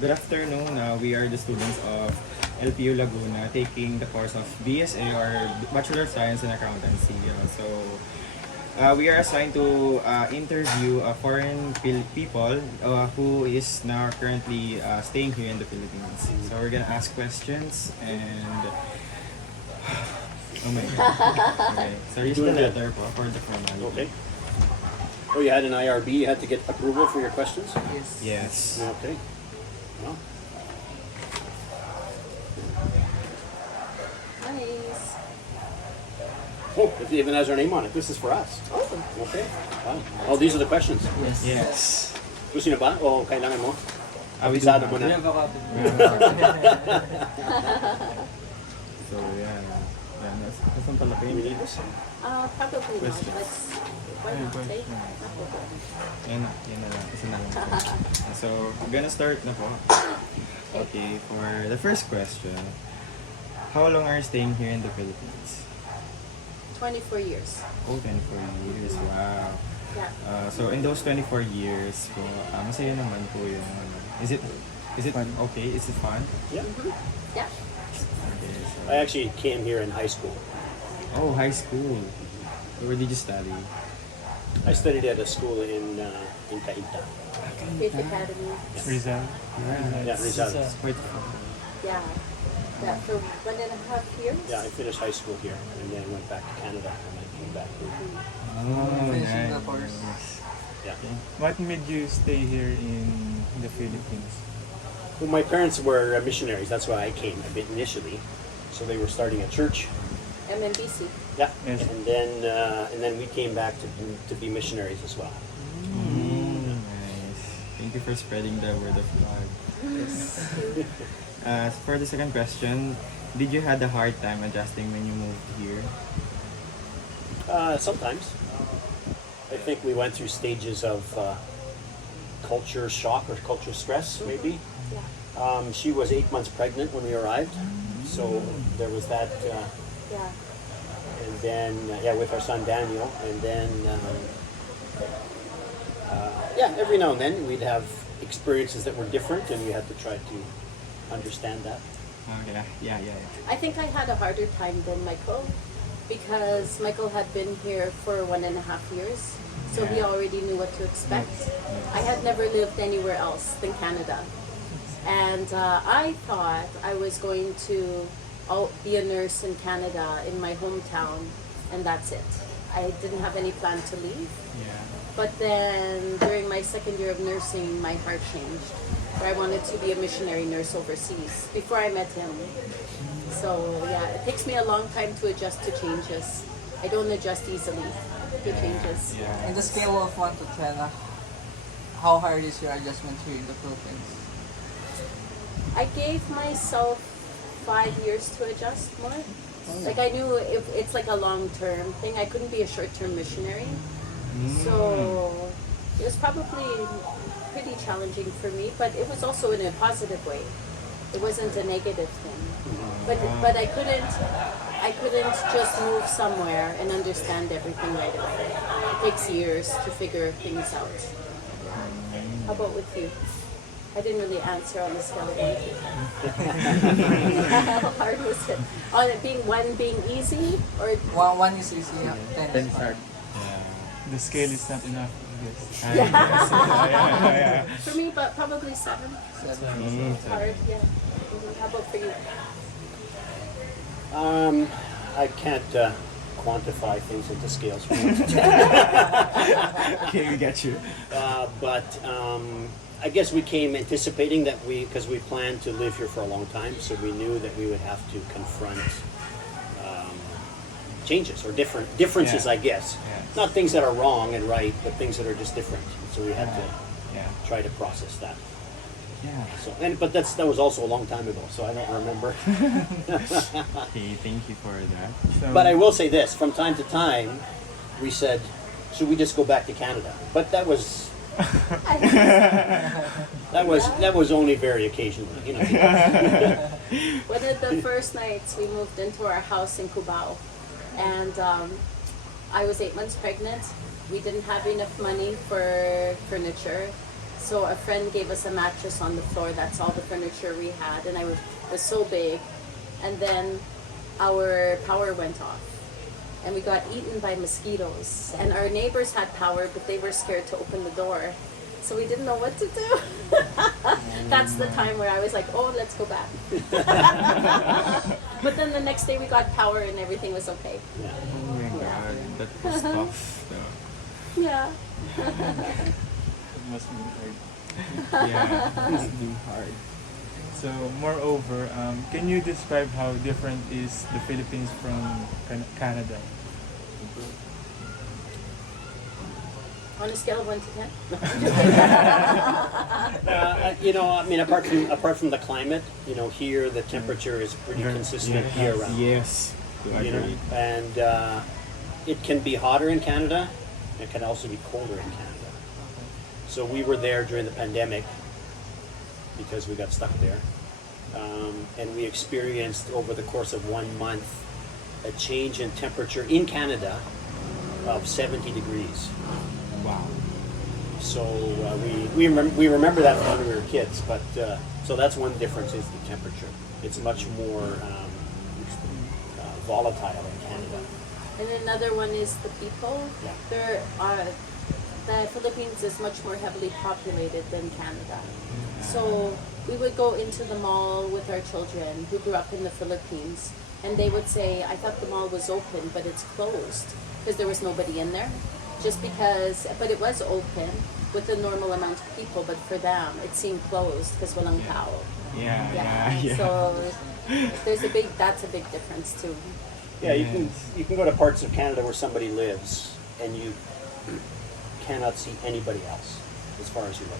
Good afternoon. We are the students of LPU Laguna taking the course of BSA or Bachelor of Science in Accountancy. We are assigned to interview people who is now currently staying here in the Philippines. So we're gonna ask questions and oh my god. Okay. So here's the letter for the formality. Okay. Oh, you had an IRB. You had to get approval for your questions. Yes. Okay. Well, Nice. oh, it even has our name on it. This is for us. Oh, Okay. Wow. Oh, these are the questions. Yes. Gusto niyo ba? O kailangan mo? We do Avisado have- mo na. So yeah. Nasaan pala kayo? You need this? probably not. Questions. Why not? Say? Yan na lang. Isa na lang. So, we're gonna start na po. Okay, for the first question, how long are you staying here in the Philippines? 24 years. Oh, 24 years. Wow. Yeah. So, in those 24 years po, masaya naman po yung Is it fun? Okay, is it fun? Yeah. Yeah. Okay, so, I actually came here in high school. oh, high school. Where did you study? I studied at a school in Cainta. Faith Academy. Rizal. Yeah, Rizal. It's quite fun. Yeah. Yeah, for 1.5 years. Yeah, I finished high school here and then went back to Canada and then came back. Oh, Finishing the nice. course. Yeah. What made you stay here in the Philippines? Well, my parents were missionaries. That's why I came a bit initially. So they were starting a church. MMBC. Yeah. Yes. And then we came back to be missionaries as well. Nice. Thank you for spreading the word of God. For the second question, did you had a hard time adjusting when you moved here? Sometimes. I think we went through stages of culture shock or culture stress, maybe. Yeah. She was 8 months pregnant when we arrived, so there was that. Yeah. And then, with our son Daniel, and then, every now and then we'd have experiences that were different, and we had to try to understand that. Okay. Yeah. I think I had a harder time than Michael because Michael had been here for 1.5 years, so he Yeah. already knew what to expect. I had never lived anywhere else than Canada, and I thought I was going to be a nurse in Canada in my hometown, and that's it. I didn't have any plan to leave. Yeah. But then during my second year of nursing, my heart changed. Where I wanted to be a missionary nurse overseas before I met him. So yeah, it takes me a long time to adjust to changes. I don't adjust easily to changes. Yeah. In the scale of 1 to 10, how hard is your adjustment here in the Philippines? I gave myself 5 years to adjust more. Like I knew it's like a long-term thing. I couldn't be a short-term missionary. So it was probably pretty challenging for me, but it was also in a positive way. It wasn't a negative thing. But I couldn't just move somewhere and understand everything right away. It takes years to figure things out. How about with you? I didn't really answer on the scale of 1 to 10. How hard was it? On it being easy or 1 is easy, 10 is hard. The scale is not enough, I guess. Yeah. for me, but probably 7. 7. Hard, yeah. How about for you? I can't quantify things into scales, Okay, we get you. but I guess we came anticipating that because we planned to live here for a long time, so we knew that we would have to confront changes or differences, Yeah. I guess. Yes. Not things that are wrong and right, but things that are just different. So we had to Yeah. try to process that. Yeah. So, but that was also a long time ago, so I don't remember. Okay, thank you for that. So, But I will say this: from time to time, we said, "Should we just go back to Canada?" But that was only very occasionally, you know. One of the first nights we moved into our house in Cubao, and I was 8 months pregnant. We didn't have enough money for furniture, So a friend gave us a mattress on the floor. That's all the furniture we had, and it was so big. And then our power went off, and we got eaten by mosquitoes. And our neighbors had power, but they were scared to open the door, so we didn't know what to do. That's the time where I was like, "Oh, let's go back." But then the next day we got power, and everything was okay. Yeah. Oh my god, that was tough. though. Yeah. It must be hard. Yeah, it must be hard. So, moreover, can you describe how different is the Philippines from Canada? On a scale of 1 to 10. You know, I mean, apart from the climate, you know, here the temperature is pretty consistent year round. Yes, I You know, agree. and it can be hotter in Canada. It can also be colder in Canada. So we were there during the pandemic because we got stuck there, and we experienced over the course of 1 month a change in temperature in Canada of 70 degrees. Wow. So we remember that from when we were kids, but so that's one difference is the temperature. It's much more volatile in Canada. And another one is the people. Yeah. The Philippines is much more heavily populated than Canada. So we would go into the mall with our children who grew up in the Philippines, and they would say, "I thought the mall was open, but it's closed," because there was nobody in there. Just because, but it was open with the normal amount of people, but for them it seemed closed because walang tao. Yeah. So that's a big difference too. Yeah, you can go to parts of Canada where somebody lives and you cannot see anybody else as far as you look.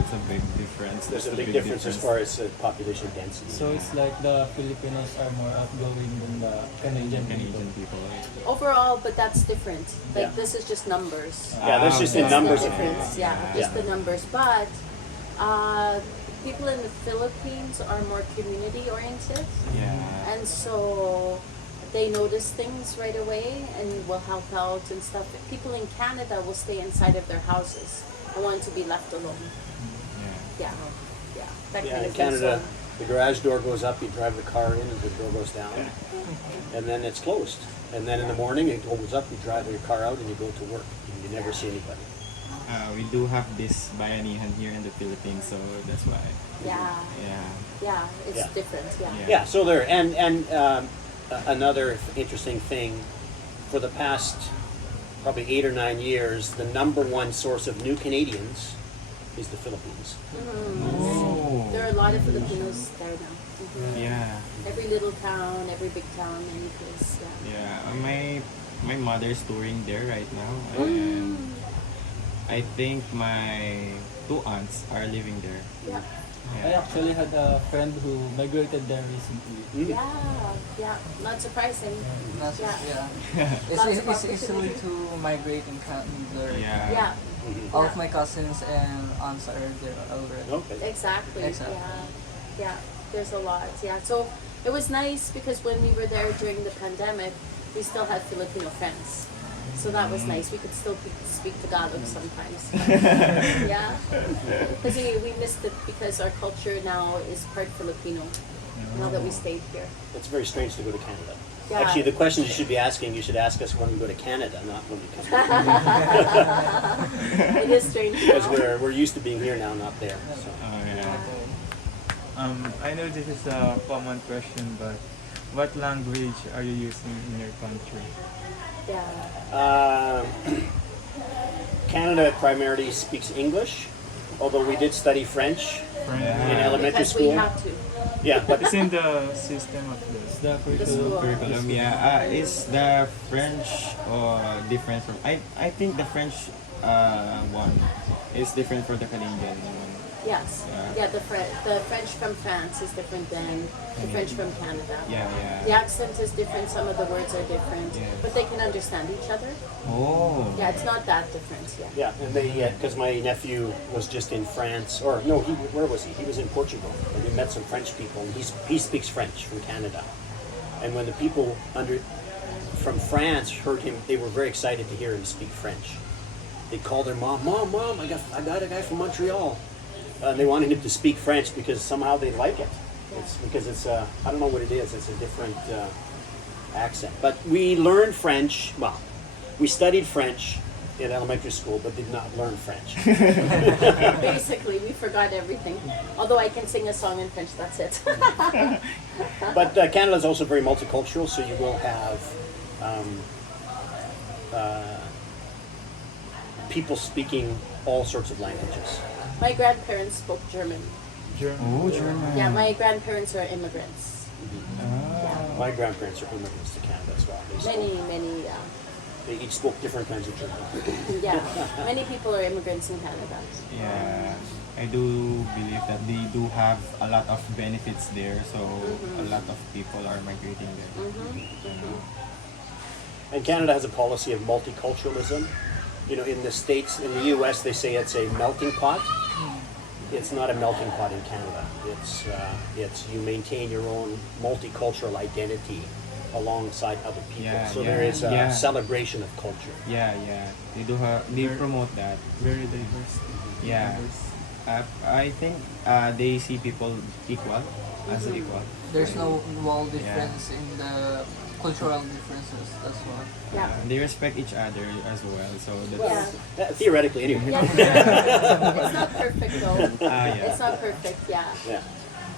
It's a big difference. There's a big difference as far as population density. So it's like the Filipinos are more outgoing than the Canadian people. Canadian people. Right? Overall, but that's different. Like Yeah. this is just numbers. Yeah, that's just in That's the numbers. difference. Yeah, just Yeah. the numbers. But people in the Philippines are more community oriented, Yeah. and so they notice things right away and will help out and stuff. People in Canada will stay inside of their houses and want to be left alone. Yeah. Yeah, that Yeah, kind in of thing. Canada, So, the garage door goes up, you drive the car in, and the door goes down, and then it's closed. And then in the morning, it opens up, you drive your car out, and you go to work. And you never see anybody. We do have this bayanihan here in the Philippines, so that's why. yeah, it's Yeah. different. Yeah. Yeah, so there, and another interesting thing, for the past probably 8 or 9 years, the number one source of new Canadians is the Philippines. Oh. There are a lot of Filipinos there now. Yeah. Every little town, every big town, any place. Yeah. Yeah. My mother's touring there right now, and I think my 2 aunts are living there. Yeah. I actually had a friend who migrated there recently. Yeah. Not surprising. That's, Yeah. yeah. Lots It's, of it's easily opportunity. to migrate in Canada. Yeah. Yeah. All of my cousins and aunts are there already. Okay. Exactly. Exactly. Yeah. There's a lot. Yeah. So it was nice because when we were there during the pandemic, we still had Filipino friends. So that was nice. We could still speak Tagalog sometimes. Yeah. Because we missed it because our culture now is part Filipino. Now that we stayed here. It's very strange to go to Canada. Yeah. Actually, the questions you should be asking, you should ask us when we go to Canada, not when we come here. It is strange Because now. we're used to being here now, not there. So. Oh yeah. I know this is a common question, but what language are you using in your country? Yeah. Canada primarily speaks English, although we did study French in elementary Because we school. have to. Yeah, but It's in the system of It's the... the school. Curriculum, yeah. Is the French different from? I think the French one is different from the Canadian one. Yes. Yeah. Yeah. The French from France is different than the French from Canada. Yeah. The accent is different. Some of the words are different, Yeah. but they can understand each other. Oh. Yeah, it's not that different. Yeah. yeah, and because my nephew was just in France, or no, where was he? He was in Portugal, and we met some French people, and he speaks French from Canada. And when the people from France heard him, they were very excited to hear him speak French. they called their mom, mom, I got a guy from Montreal. They wanted him to speak French because somehow they like it. It's because it's I don't know what it is. It's a different accent. But we learned French. Well, we studied French in elementary school, but did not learn French. Basically, we forgot everything. Although I can sing a song in French, that's it. But Canada is also very multicultural, so you will have people speaking all sorts of languages. My grandparents spoke German. Oh, German. Yeah, my grandparents are immigrants. My grandparents are immigrants to Canada as well. Many, They each spoke different kinds of German. yeah. Many people are immigrants in Canada. Yeah, I do believe that they do have a lot of benefits there, so a lot of people are migrating there. And Canada has a policy of multiculturalism. You know, in the States, in the U.S., they say it's a melting pot. It's not a melting pot in Canada. It's you maintain your own multicultural identity alongside other people. Yeah, so yeah, there is a yeah. celebration of culture. Yeah, they do have, they promote that. Very diverse. Yeah, I think they see people equal as equal. There's no wall difference in the cultural differences. That's why. Yeah. They respect each other as well, so that's Yeah. Theoretically, anyway. Yeah. It's not perfect though. yeah. It's not perfect, yeah. Yeah.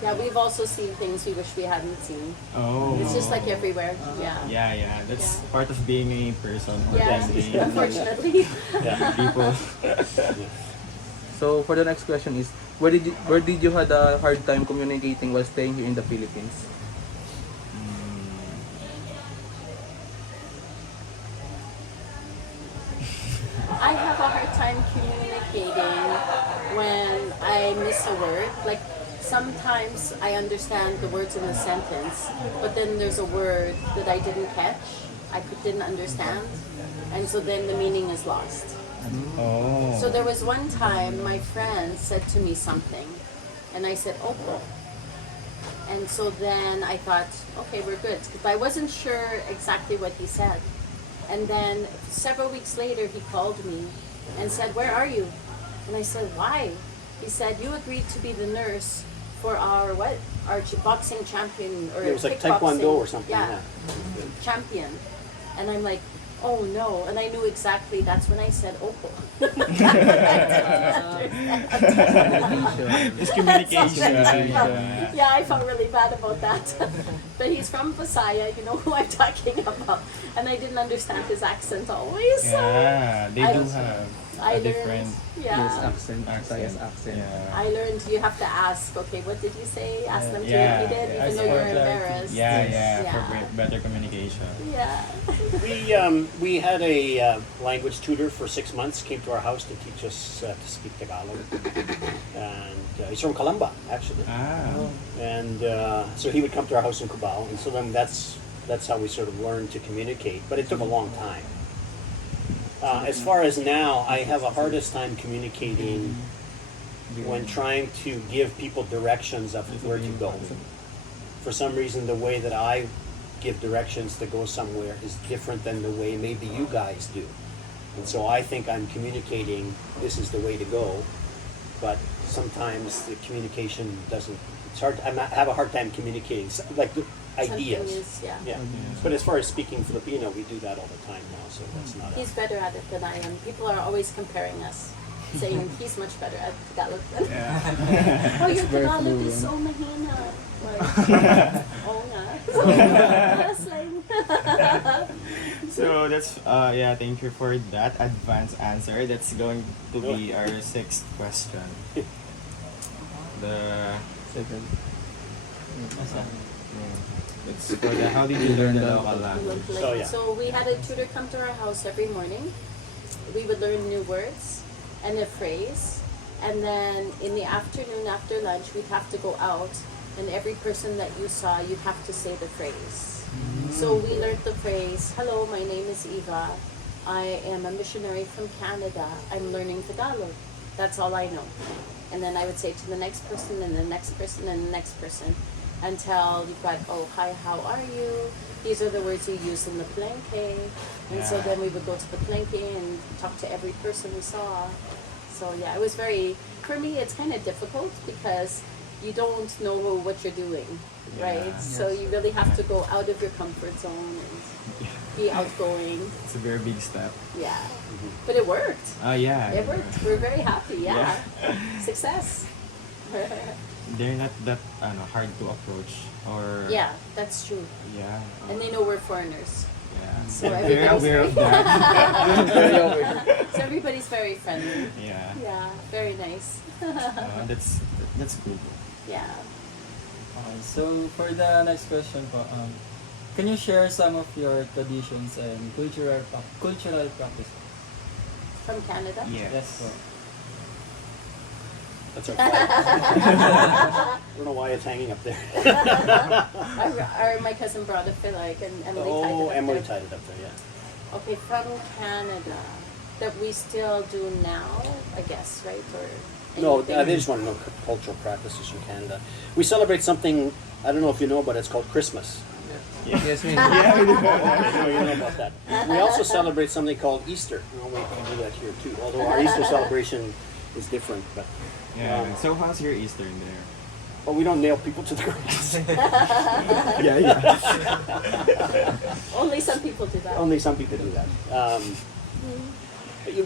Yeah, we've also seen things we wish we hadn't seen. Oh. It's just like everywhere. Yeah. Yeah, that's Yeah. part of being a person or Yeah, being unfortunately. people. So for the next question is, where did you had a hard time communicating while staying here in the Philippines? I have a hard time communicating when I miss a word. Like sometimes I understand the words in a sentence, but then there's a word that I didn't catch, didn't understand, and so then the meaning is lost. Oh. So there was one time my friend said to me something, and I said, "Opo." And so then I thought, okay, we're good. Because I wasn't sure exactly what he said. And then several weeks later, he called me and said, "Where are you?" And I said, "Why?" He said, "You agreed to be the nurse for our boxing champion or It was like kickboxing." Taekwondo or something. Yeah, champion. And I'm like, "Oh no!" And I knew exactly. That's when I said "Opo." It's communication. Yeah, I felt really bad about that. But he's from Pasaya, you know who I'm talking about. And I didn't understand his accent always. So Yeah, they do have I a different learned, yeah. accent. Sayas accent. Yeah. I learned you have to ask, okay, what did you say? Ask them to Yeah. repeat it, even Ask though for you're clarity. embarrassed. Yeah, for Yeah. better communication. Yeah. We had a language tutor for 6 months, came to our house to teach us to speak Tagalog. And he's from Calamba, actually. Ah. And so he would come to our house in Cubao, and so then that's how we sort of learned to communicate. But it took a long time. As far as now, I have a hardest time communicating when trying to give people directions of where to go. For some reason, the way that I give directions to go somewhere is different than the way maybe you guys do. And so I think I'm communicating, this is the way to go, but sometimes the communication doesn't, it's hard, I have a hard time communicating, like the ideas. Something is, yeah. Yeah, but as far as speaking Filipino, we do that all the time now, so that's not He's better at it than I am. People are always comparing us, saying he's much better at Tagalog than Oh, your Tagalog is so mahina. Like, oh nga. Slang. So that's yeah, thank you for that advanced answer. That's going to be our sixth question. The Second. it's for the how did you learn the local language? Like, So, yeah. so we had a tutor come to our house every morning. We would learn new words and a phrase, and then in the afternoon after lunch we'd have to go out, and every person that you saw you'd have to say the phrase. So we learned the phrase, "Hello, my name is Eva. I am a missionary from Canada. I'm learning Tagalog." That's all I know. And then I would say to the next person and the next person and the next person. until you've got, oh, hi, how are you? These are the words you use in the palenque. And so Yeah. then we would go to the palenque and talk to every person we saw. So yeah, it was very, for me, it's kind of difficult because you don't know what you're doing, right? Yeah. So you really have to go out of your comfort zone and be outgoing. It's a very big step. Yeah. But it worked. Yeah. It worked. We're very happy. Yeah. Success. They're not that hard to approach or Yeah, that's true. yeah. And they know we're foreigners. Yeah. So They're very everybody's aware of very- that. Very aware. So everybody's very friendly. Yeah. Yeah, very nice. That's cool. Yeah. Okay, so for the next question po, can you share some of your traditions and cultural practices? From Canada? Yes po. That's our flag. I don't know why it's hanging up there. My cousin brought a flag and Emily tied it Oh, up Emily there. tied it up there, yeah. Okay, from Canada. That we still do now, I guess, right? Or No, anything? they just want to know cultural practices from Canada. We celebrate something, I don't know if you know, but it's called Christmas. Yes, ma'am. Yeah, we do. No, you know about that. We also celebrate something called Easter. Well, we do that here too, although our Easter celebration is different. But Yeah. So how's your Easter in there? we don't nail people to the cross. Yeah, yeah. Only some people do that. Only some people do that.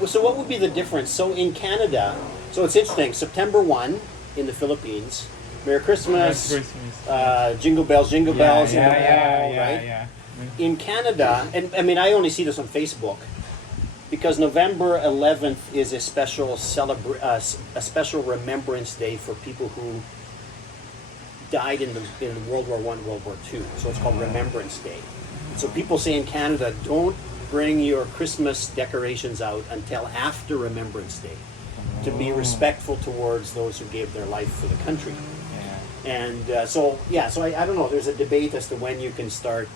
So what would be the difference? So in Canada, so it's interesting, September 1 in the Philippines, Merry Christmas, Jingle Bells, Jingle Bells, you know, right? Yeah. In Canada, and I mean, I only see this on Facebook, because November 11th is a special a special remembrance day for people who died in World War I, World War II. So it's called Remembrance Day. So people say in Canada, don't bring your Christmas decorations out until after Remembrance Day, to be respectful towards those who gave their life for the country. And so I don't know. There's a debate as to when you can start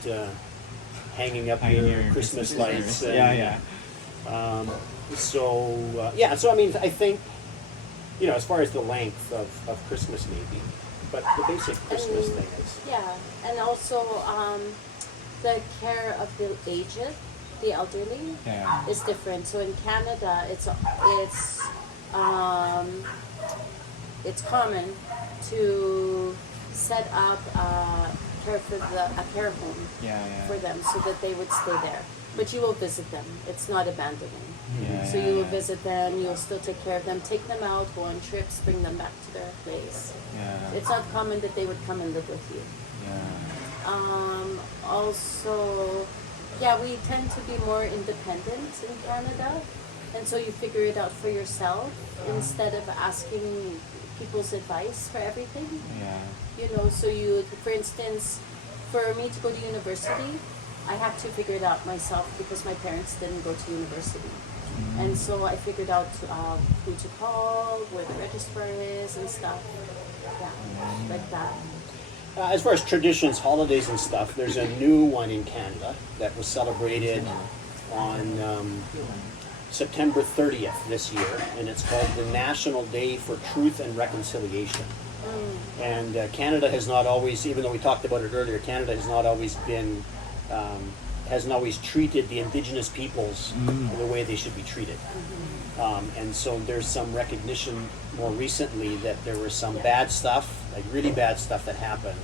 hanging up your Christmas lights. And, So I mean, I think, as far as the length of Christmas maybe, but the basic Christmas thing is. Yeah, and also the care of the aged, the elderly, Yeah. is different. So in Canada, it's common to set up a care home Yeah, for them so that they would stay there. But you will visit them. It's not abandoning. Yeah, So you will visit them, you'll still take care of them, take them out, go on trips, bring them back to their place. Yeah. It's not common that they would come and live with you. Yeah. Also, yeah, we tend to be more independent in Canada. And so you figure it out for yourself instead of asking people's advice for everything. Yeah. So for instance, for me to go to university, I have to figure it out myself because my parents didn't go to university. And so I figured out who to call, where the registrar is and stuff. Yeah, like that. As far as traditions, holidays and stuff, there's a new one in Canada that was celebrated on September 30th this year, and it's called the National Day for Truth and Reconciliation. And Canada has not always, even though we talked about it earlier, Canada has not always been, hasn't always treated the Indigenous peoples the way they should be treated. And so there's some recognition more recently that there was some bad stuff, like really bad stuff that happened.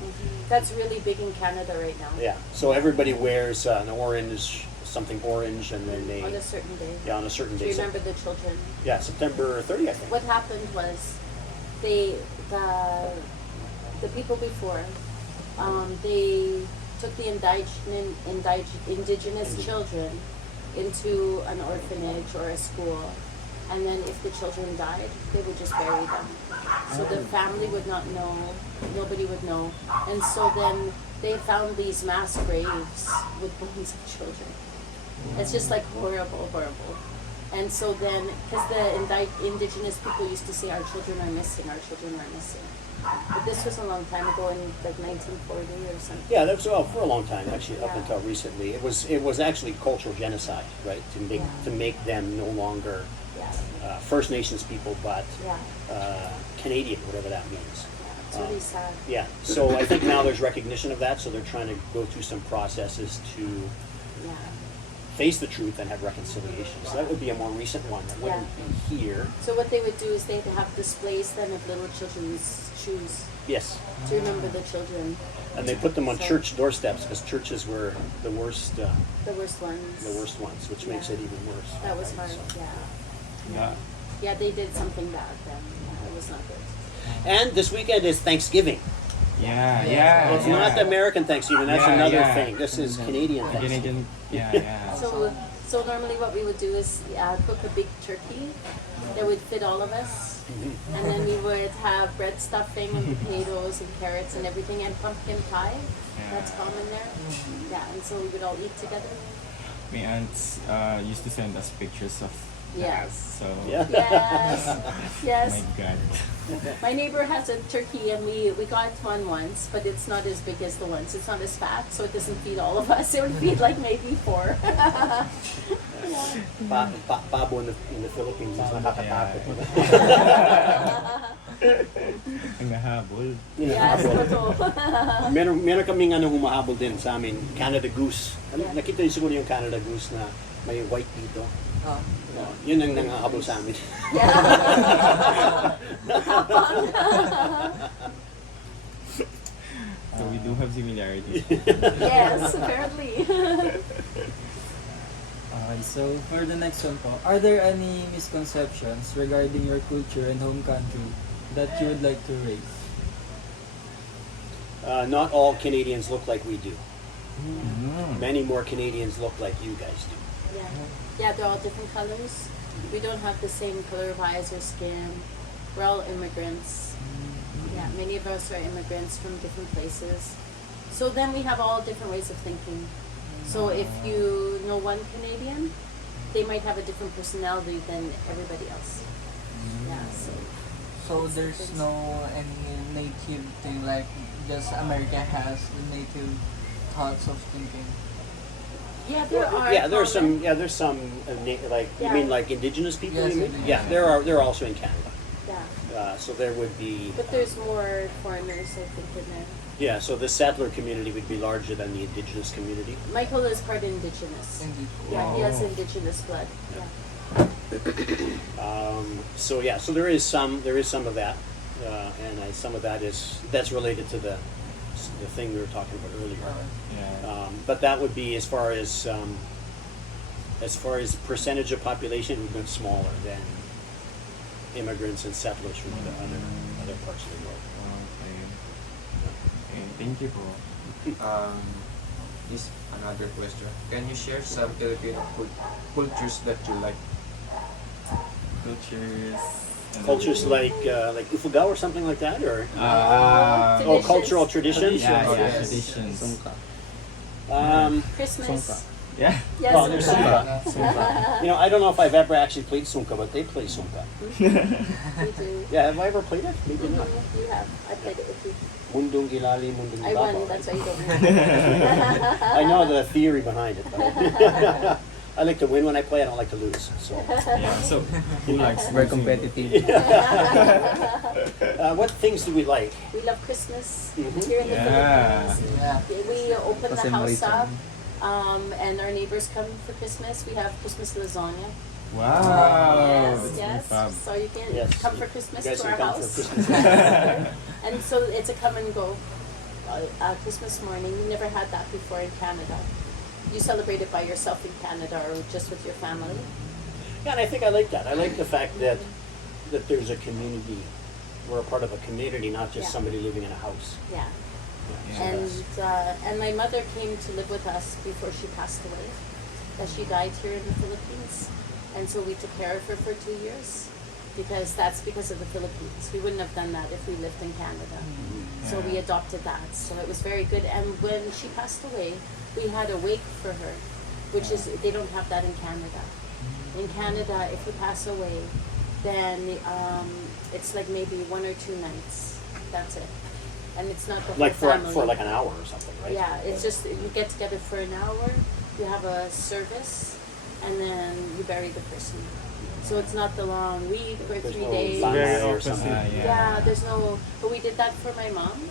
That's really big in Canada right now. Yeah, so everybody wears an orange, something orange, and then they, On a certain day. yeah, on a certain Do day. you remember the children? Yeah, September 30th, I think. What happened was the people before, they took the indigenous children into an orphanage or a school, and then if the children died, they would just bury them. So the family would not know, nobody would know, and so then they found these mass graves with bones of children. It's just like horrible. And so then, because the indigenous people used to say, our children are missing. But this was a long time ago in like 1940 or something. Yeah, that was for a long time, actually, up Yeah. until recently. It was actually cultural genocide, right? To make them no longer Yeah. First Nations people, but Yeah. Canadian, whatever that means. It's really sad. Yeah, so I think now there's recognition of that, so they're trying to go through some processes to Yeah. face the truth and have reconciliation. So that would be a more recent one that wouldn't be here. So what they would do is they'd have displays then of little children's shoes Yes, to remember the children, and they put them on So- church doorsteps because churches were the worst ones. which makes Yeah. it even worse. That was hard, yeah. Yeah. Yeah, they did something bad then. Yeah, it was not good. And this weekend is Thanksgiving. Yeah, yeah. It's not the American Thanksgiving, that's Yeah, another yeah. thing. This is Canadian The Thanksgiving. Canadian, yeah. So normally what we would do is cook a big turkey that would fit all of us. And then we would have bread stuffing and potatoes and carrots and everything and pumpkin pie. That's common there. Yeah, and so we would all eat together. My aunts used to send us pictures of Yes. that, so Yeah. Yes. Yes. my God. My neighbor has a turkey and we got one once, but it's not as big as the ones. It's not as fat, so it doesn't feed all of us. It would feed like maybe 4. Pabo in the Philippines is nakakatakot. Ang nahabol. Yes, totoo. Meron kaming humahabol din sa amin, Canada Goose. Yeah. Nakita niyo siguro yung Canada Goose na may white dito. Oh. Yun ang nangahabol sa amin. So we do have similarities. Yes, apparently. Okay, so for the next one po, are there any misconceptions regarding your culture and home country that you would like to raise? Not all Canadians look like we do. Mm. Many more Canadians look like you guys do. Yeah. Yeah, they're all different colors. We don't have the same color of eyes or skin. We're all immigrants. Yeah, many of us are immigrants from different places. So then we have all different ways of thinking. So if you know one Canadian, they might have a different personality than everybody else. Yeah, so So there's no any native thing like just America has the native thoughts of thinking. yeah, there are. There's common- some like you Yeah. mean like indigenous people? Yes, you mean? indigenous. Yeah, there are also in Canada. Yeah, So there would be but there's more foreigners, I think, in there. yeah. So the settler community would be larger than the indigenous community. Michael is part indigenous. Indeed. Yeah, he has Wow. indigenous blood. Yeah. So there is some of that, and some of that's related to the thing we were talking about earlier. Yeah. But that would be as far as percentage of population, we've been smaller than immigrants and settlers from the other parts of the world. Okay. Okay, thank you po. This another question. Can you share some Filipino cultures that you like? Cultures. Cultures like Ifugao or something like that, or Traditions. cultural traditions. Yeah, yeah, Yes. traditions. Christmas. Yeah. Yes. Oh, there's Sungka. I don't know if I've ever actually played Sungka, but they play Sungka. We do. Yeah, have I ever played it? Maybe not. You have. I played it with you. Mundong Ilali, Mundong I Ibabaw, won. right? That's why you don't know. I know the theory behind it, but I like to win when I play. I don't like to lose. So, Yeah. So who likes Very losing? competitive. what things do we like? We love Christmas Mhm. here in the Yeah. Philippines. Yeah. We open Kasi the house Maritan. up, and our neighbors come for Christmas. We have Christmas lasagna. Wow. Yes, That's yes. fab. So you can Yes. come for Christmas You guys to can our come for house. Christmas. And so it's a come and go. Christmas morning. We never had that before in Canada. You celebrate it by yourself in Canada or just with your family. Yeah, and I think I like that. I like the fact that there's a community. We're a part of a community, not just Yeah. somebody living in a house. Yeah. Yeah. And my mother came to live with us before she passed away. She died here in the Philippines, and so we took care of her for 2 years because of the Philippines. We wouldn't have done that if we lived in Canada. So we adopted that. So it was very good. And when she passed away, we had a wake for her, which is they don't have that in Canada. In Canada, if you pass away, then it's like maybe 1 or 2 nights. That's it. And it's not the whole Like for family. like an hour or something, right? Yeah, it's just you get together for an hour, you have a service, and then you bury the person. So it's not the long week or There's 3 no days. Bangladesh Very or opposite. something. Yeah, there's no. But we did that for my mom.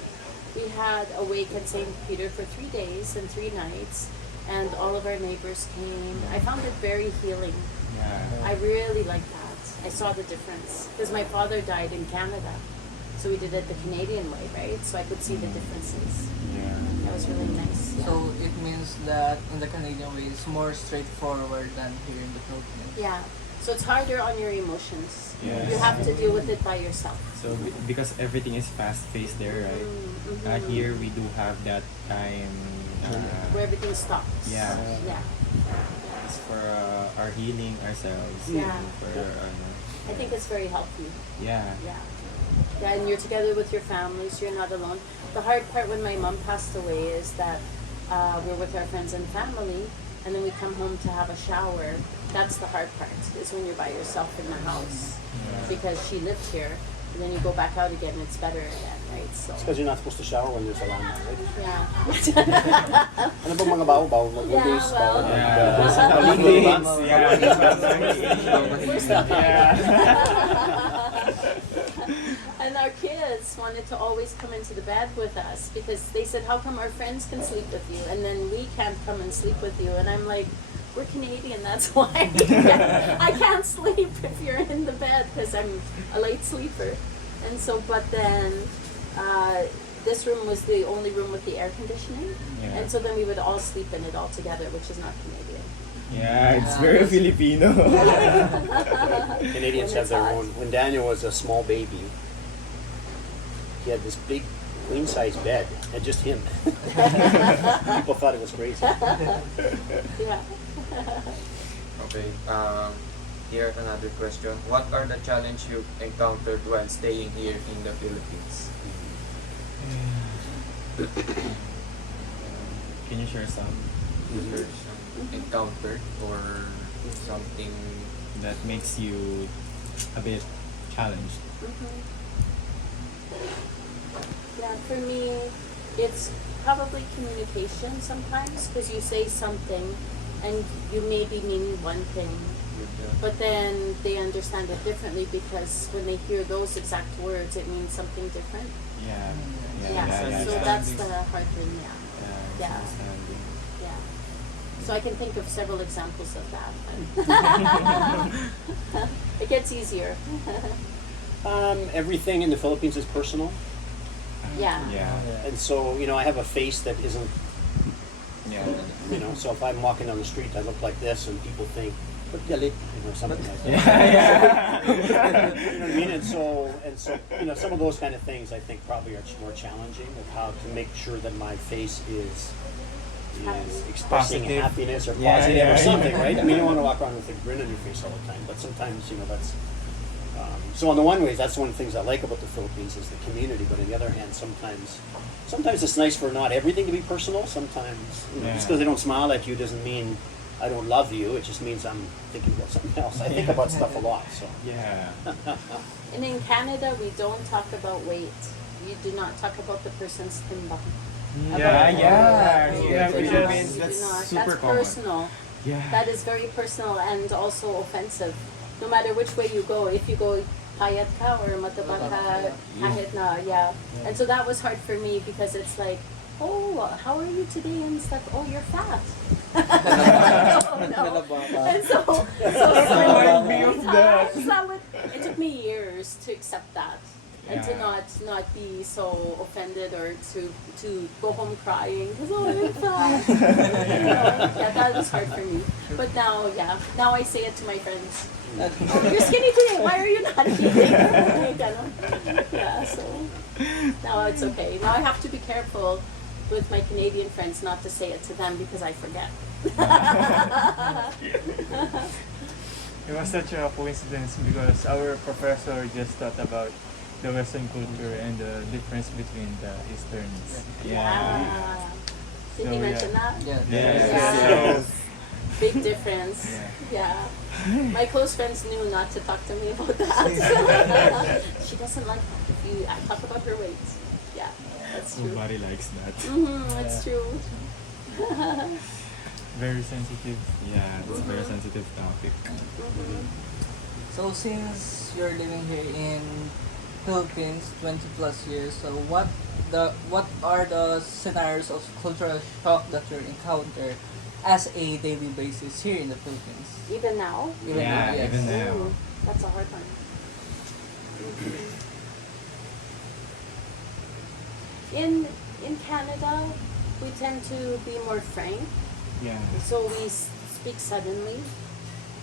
We had a wake at St. Peter for 3 days and 3 nights, and all of our neighbors came. I found it very healing. Yeah. I really liked that. I saw the difference because my father died in Canada, so we did it the Canadian way, right? So I could see the differences. Yeah. That was really nice. Yeah. So it means that in the Canadian way it's more straightforward than here in the Philippines. Yeah. So it's harder on your emotions. Yes. You have to deal with it by yourself. So because everything is fast paced there, right? Mhm. Here we do have that time. Where everything stops. Yeah. Yeah. It's for our healing ourselves. Yeah. For I think it's very healthy. yeah. Yeah. Yeah, and you're together with your families. You're not alone. The hard part when my mom passed away is that we're with our friends and family, and then we come home to have a shower. That's the hard part, is when you're by yourself in the house. Because she lived here, and then you go back out again, it's better again, right? So, It's because you're not supposed to shower when there's a landmark, right? yeah. Ano bang mga bawo-bawo? Mga Yeah, goodies, well. bawo, Yeah. maligo ba? And our kids wanted to always come into the bed with us because they said, how come our friends can sleep with you and then we can't come and sleep with you? And I'm like, we're Canadian, that's why. I can't sleep if you're in the bed because I'm a late sleeper. And so, but then this room was the only room with the air conditioning. Yeah. And so then we would all sleep in it all together, which is not Canadian. Yeah, it's very Filipino. Canadians When have it's their hot. own. When Daniel was a small baby, he had this big queen-size bed, and just him. People thought it was crazy. Yeah. Okay. Here another question. What are the challenges you encountered while staying here in the Philippines? Can you share some There's some encountered or something that makes you a bit challenged? Yeah, for me, it's probably communication sometimes because you say something and you maybe mean one thing, with but then they understand it differently because when they hear those exact words, it means something different. Yeah. Yeah, so that's the hard thing, yeah. Yeah. Understanding. Yeah. So I can think of several examples of that. It gets easier. Everything in the Philippines is personal, Yeah. Yeah. and so I have a face that isn't. Yeah. So if I'm walking down the street, I look like this, and people think, "But galit," something like that. Yeah. You know what I mean? And so, some of those kind of things I think probably are more challenging of how to make sure that my face is expressing Positive. happiness or Yeah, positive yeah, or something, yeah. right? I mean, you don't want to walk around with a grin on your face all the time, but sometimes, that's. So on the one way, that's one of the things I like about the Philippines is the community. But on the other hand, sometimes it's nice for not everything to be personal. Sometimes, just because I don't smile at you doesn't mean I don't love you. It just means I'm thinking about something else. I think about stuff a lot. So Yeah. And in Canada, we don't talk about weight. You do not talk about the person's timbang. Yeah, yeah. You Yeah, do we not. Philippines, You do that's not. super That's common. personal. Yeah. That is very personal and also offensive. No matter which way you go, if you go payat ka or mataba ka, kahit na, yeah. And so that was hard for me because it's like, oh, how are you today and stuff? Oh, you're fat. No. And so Remind me of that. it took me years to accept that. And to Yeah. not be so offended or to go home crying because oh I'm fat. Yeah, that was hard for me. But now I say it to my friends. Oh, you're skinny today. Why are you not eating? Ganon. Yeah, so now it's okay. Now I have to be careful with my Canadian friends not to say it to them because I forget. It was such a coincidence because our professor just taught about the Western culture and the difference between the Easterns. Yeah. Did So, he mention yeah. that? Yeah. Yes. Yeah. Yes. Big difference. Yeah. Yeah. My close friends knew not to talk to me about that. She doesn't like that if you talk about her weight. Yeah, that's true. Nobody likes that. It's true. Very sensitive. Yeah, it's a very sensitive topic. So since you're living here in Philippines 20 plus years, so what are the scenarios of cultural shock that you encounter as a daily basis here in the Philippines? Even now, Even Yeah, now, yes. even now. ooh, that's a hard one. In Canada, we tend to be more frank, Yeah. so we speak suddenly,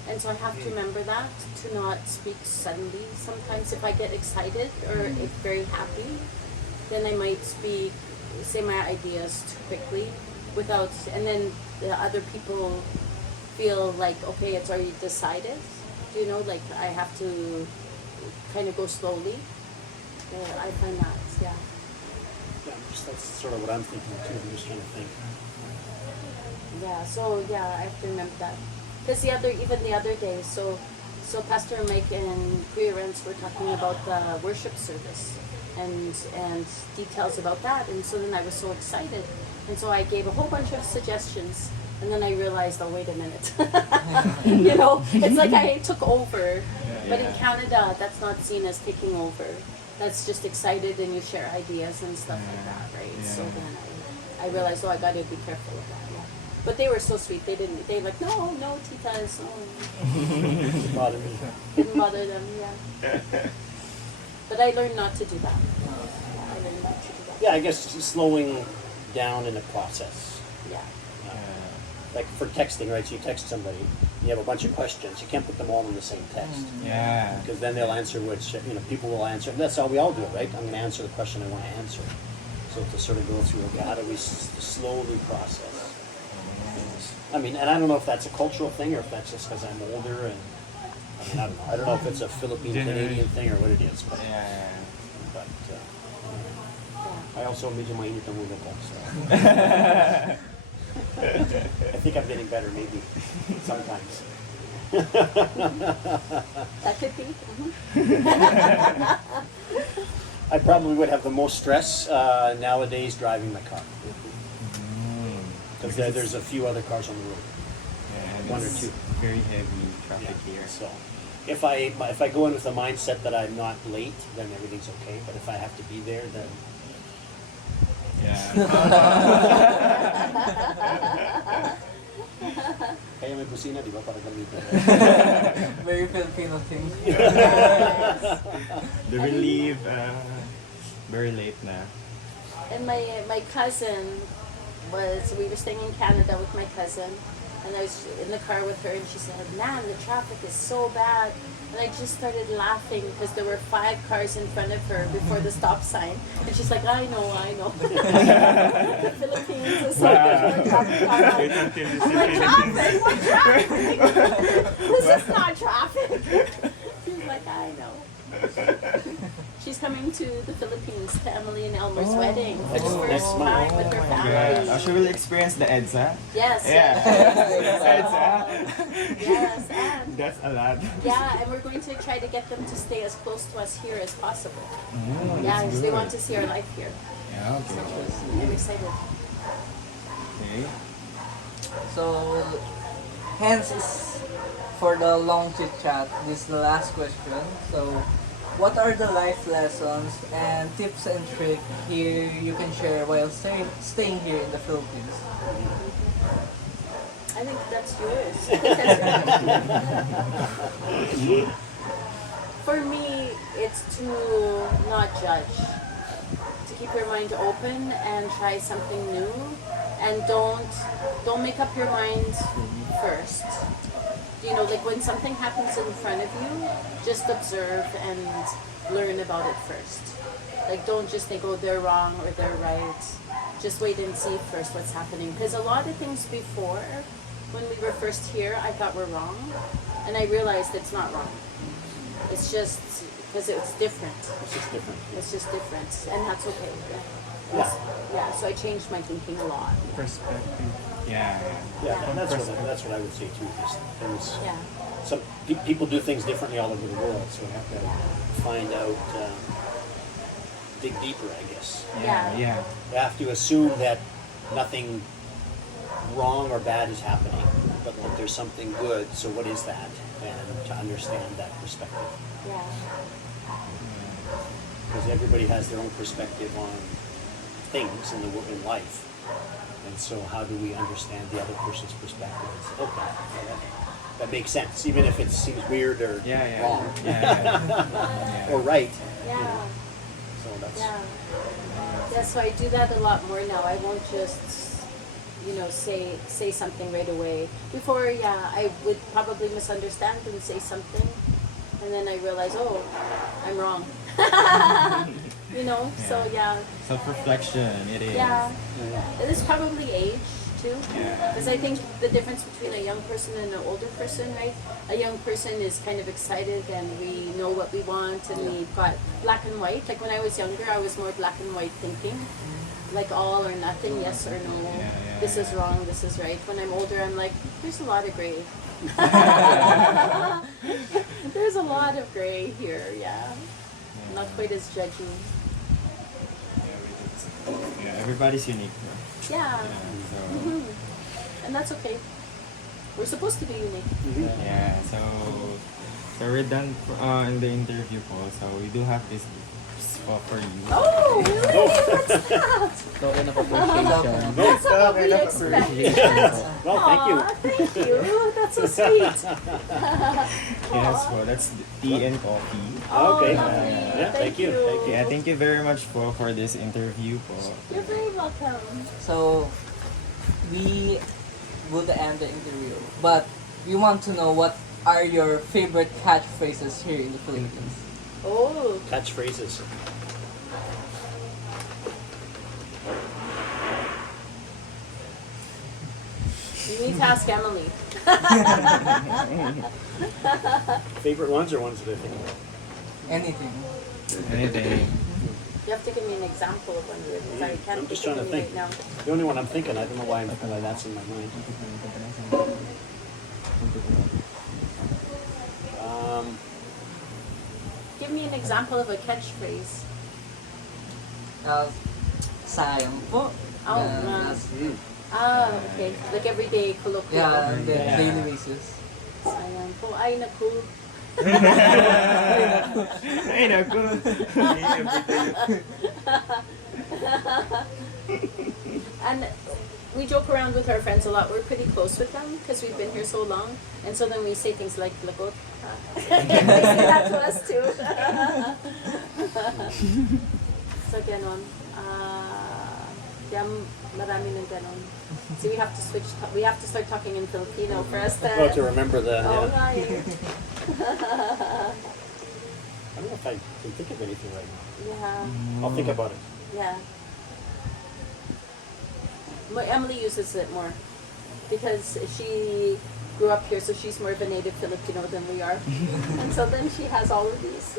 and so I have to remember that to not speak suddenly. Sometimes if I get excited or if very happy, then I might say my ideas too quickly without, and then the other people feel like, okay, it's already decided. You know, like I have to kind of go slowly. I find that, yeah. Yeah, that's sort of what I'm thinking too. I'm just trying to think. Yeah, so yeah, I have to remember that. Because even the other day, so Pastor Mike and Immigrants were talking about the worship service and details about that, and so then I was so excited, and so I gave a whole bunch of suggestions, and then I realized, oh wait a minute, you know, it's like I took over, but in Canada, that's not seen as taking over. That's just excited, and you share ideas and stuff like that, right? Yeah. So then I realized, oh, I got to be careful of that. Yeah. But they were so sweet. They were like, no, titas, no. Bother me. Didn't bother them, yeah. But I learned not to do that. I learned not to do that. Yeah, I guess slowing down in the process. Yeah. Like for texting, right? So you text somebody, you have a bunch of questions. You can't put them all in the same text. Yeah. Because then they'll answer which, people will answer. That's how we all do it, right? I'm going to answer the question I want to answer. So to sort of go through, okay, how do we slowly process? I mean, and I don't know if that's a cultural thing or if that's just because I'm older and, I don't know. I don't know if it's a Philippine-Canadian thing or what it is, but, Yeah. but I also medyo mainit ang ulo ko, so. I think I'm getting better, maybe, sometimes. That could be. I probably would have the most stress nowadays driving my car. Because there's a few other cars on the road. Yeah, and One or it's two. very heavy traffic here. So if I go in with the mindset that I'm not late, then everything's okay. But if I have to be there, then Yeah. kaya may busina, di ba? Para gamitin. Very Filipino thing. They will leave very late na. And my cousin we were staying in Canada with my cousin, and I was in the car with her, and she said, man, the traffic is so bad. And I just started laughing because there were 5 cars in front of her before the stop sign. And she's like, I know. The Philippines is so much more traffic. I'm like, traffic? What traffic? This is not traffic. She's like, I know. She's coming to the Philippines to Emily and Elmer's wedding for the first next month. time with her family. Yeah. She will experience the EDSA. Yes. Yeah. EDSA. Yes, and That's a lot. yeah, and we're going to try to get them to stay as close to us here as possible. Oh, Yeah, that's because they good. want to see our life here. Yeah, So okay. I'm excited. Okay. So, hence is for the long chit chat. This is the last question. So, what are the life lessons and tips and tricks here you can share while staying here in the Philippines? I think that's yours. For me, it's to not judge. To keep your mind open and try something new, and don't make up your mind first. Like when something happens in front of you, just observe and learn about it first. Like don't just think, oh, they're wrong or they're right. Just wait and see first what's happening. Because a lot of things before, when we were first here, I thought were wrong, and I realized it's not wrong. It's just because it's different. it's just different. It's just different, and that's okay. Yeah. Yeah. So I changed my thinking a lot. Perspective. Yeah. Yeah, and that's what I would say too. Just things. Yeah. Some people do things differently all over the world, so we have to find out, dig deeper, I guess. Yeah. You have to assume that nothing wrong or bad is happening. but like there's something good. So what is that? And to understand that perspective, Yeah. because everybody has their own perspective on things in in life. And so how do we understand the other person's perspective? It's, okay, yeah, that makes sense, even if it seems weird or wrong or right. Yeah. So that's Yeah, so I do that a lot more now. I won't just, say something right away. Before, I would probably misunderstand and say something, and then I realize, oh, I'm wrong. So Self-reflection, it is. yeah. It is probably age too, Yeah. because I think the difference between a young person and an older person, right? A young person is kind of excited and we know what we want and we've got black and white. Like when I was younger, I was more black and white thinking, like all or nothing, yes or no. This is wrong, this is right. When I'm older, I'm like, there's a lot of gray. There's a lot of gray here, yeah. Not quite as judgy. Yeah, everybody's unique. Yeah. So, And that's okay. We're supposed to be unique. yeah, so we're done in the interview po. So we do have this for you. Oh, really? What's that? Token of appreciation. That's not what we expected. well, thank you. Aw, thank you. That's so sweet. Yes, po, that's tea and coffee. Oh, Okay. lovely. Yeah, thank you. Thank you. Yeah, thank you very much for this interview po. You're very welcome. So, we would end the interview, but we want to know what are your favorite catchphrases here in the Philippines. Oh, Catchphrases. you need to ask Emily. Favorite ones or ones that I think of? Anything. Anything. You have to give me an example of one of because I can't I'm just think trying of to any think. right now. The only one I'm thinking, I don't know why that's in my mind. Give me an example of a catchphrase. Sayang po. Oh, okay. Like everyday colloquial. Yeah, on the Yeah. daily basis. Sayang po. Ay, naku. Ay, naku. And we joke around with our friends a lot. We're pretty close with them because we've been here so long. And so then we say things like, lagot. They say that to us too. So ganon. Kaya marami ng ganon. So we have to switch, we have to start talking in Filipino for us to... Oh, to remember the. Oh, Yeah. right. I don't know if I can think of anything right now. Yeah. I'll think about it. Yeah. Well, Emily uses it more because she grew up here, so she's more of a native Filipino than we are. And so then she has all of these.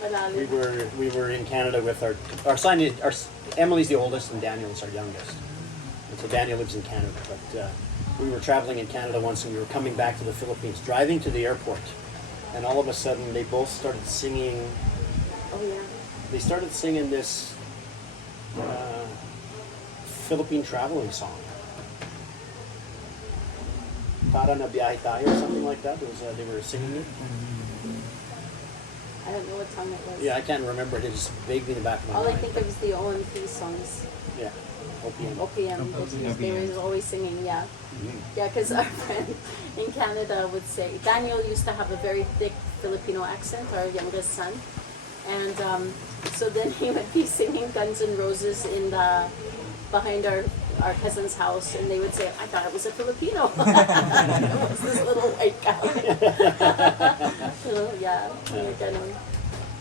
Malalim. We were in Canada with our son. Emily's the oldest and Daniel's our youngest. And so Daniel lives in Canada. But we were traveling in Canada once, and we were coming back to the Philippines, driving to the airport, and all of a sudden they both started singing. Oh yeah. They started singing this Philippine traveling song. Para na biyahe tayo, or something like that. It was, they were singing it. I don't know what song it was. Yeah, I can't remember it. It's vaguely in the back of my All I mind. think of is the OMP songs. Yeah, OPM. OPM. They were always singing, yeah. Yeah, because our friend in Canada would say, Daniel used to have a very thick Filipino accent, our youngest son. And so then he would be singing Guns N' Roses in the, behind our cousin's house, and they would say, I thought it was a Filipino. It was this little white guy. So yeah, ganun.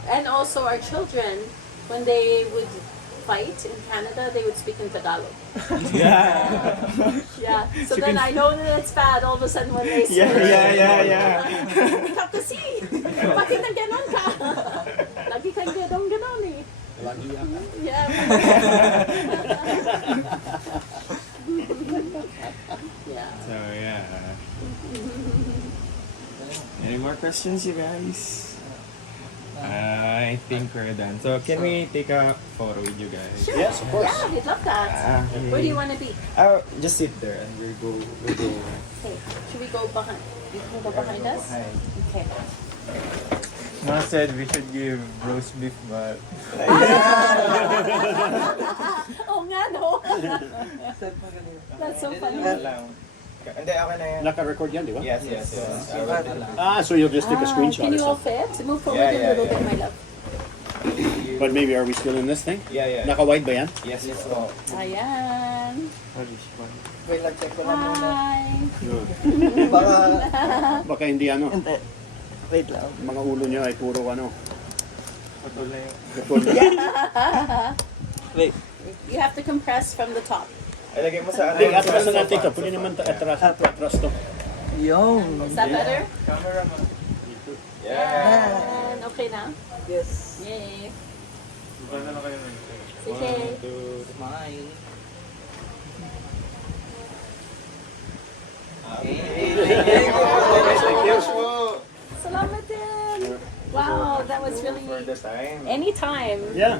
And also our children, when they would fight in Canada, they would speak in Tagalog. Yeah. Yeah. So then I know that it's bad all of a sudden when they say, Yeah. ikaw kasi, bakit na ganon ka? Lagi kang ganon eh. Lagi ako. Yeah. Yeah. So yeah. Any more questions, you guys? I pink ribbon. So can we take a photo with you guys? Sure. Yes, of course. Yeah, we'd love that. Okay. Where do you want to be? Just sit there and we'll go. Okay. Should we go behind? You can go behind us. Okay. Ma said we should give roast beef, but Oh nga no. That's so funny. Hindi, okay na yan. Naka-record yan, di ba? Yes. So you'll just take a screenshot Can or you all something. fit? Move forward Yeah, a little yeah. bit, my love. But maybe are we still in this thing? Yeah. Naka-wide ba yan? Yes. Oh. Ayan. Wait lang, check ko lang muna. Hi. Baka, Baka hindi ano, hindi. Wait lang. mga ulo niyo ay puro ano. putol na yun. Wait. You have to compress from the top. Ilagay mo sa ano. Hey, atras na natin ito. Pwede naman atras to. Yung. Is that better? Cameraman. Yeah. And okay na? Yes. Yay. Iba na lang kayo nun. Sige. 1, 2, Smile. Thank you. Salamat din. Wow, that was really For the time. anytime. Yeah.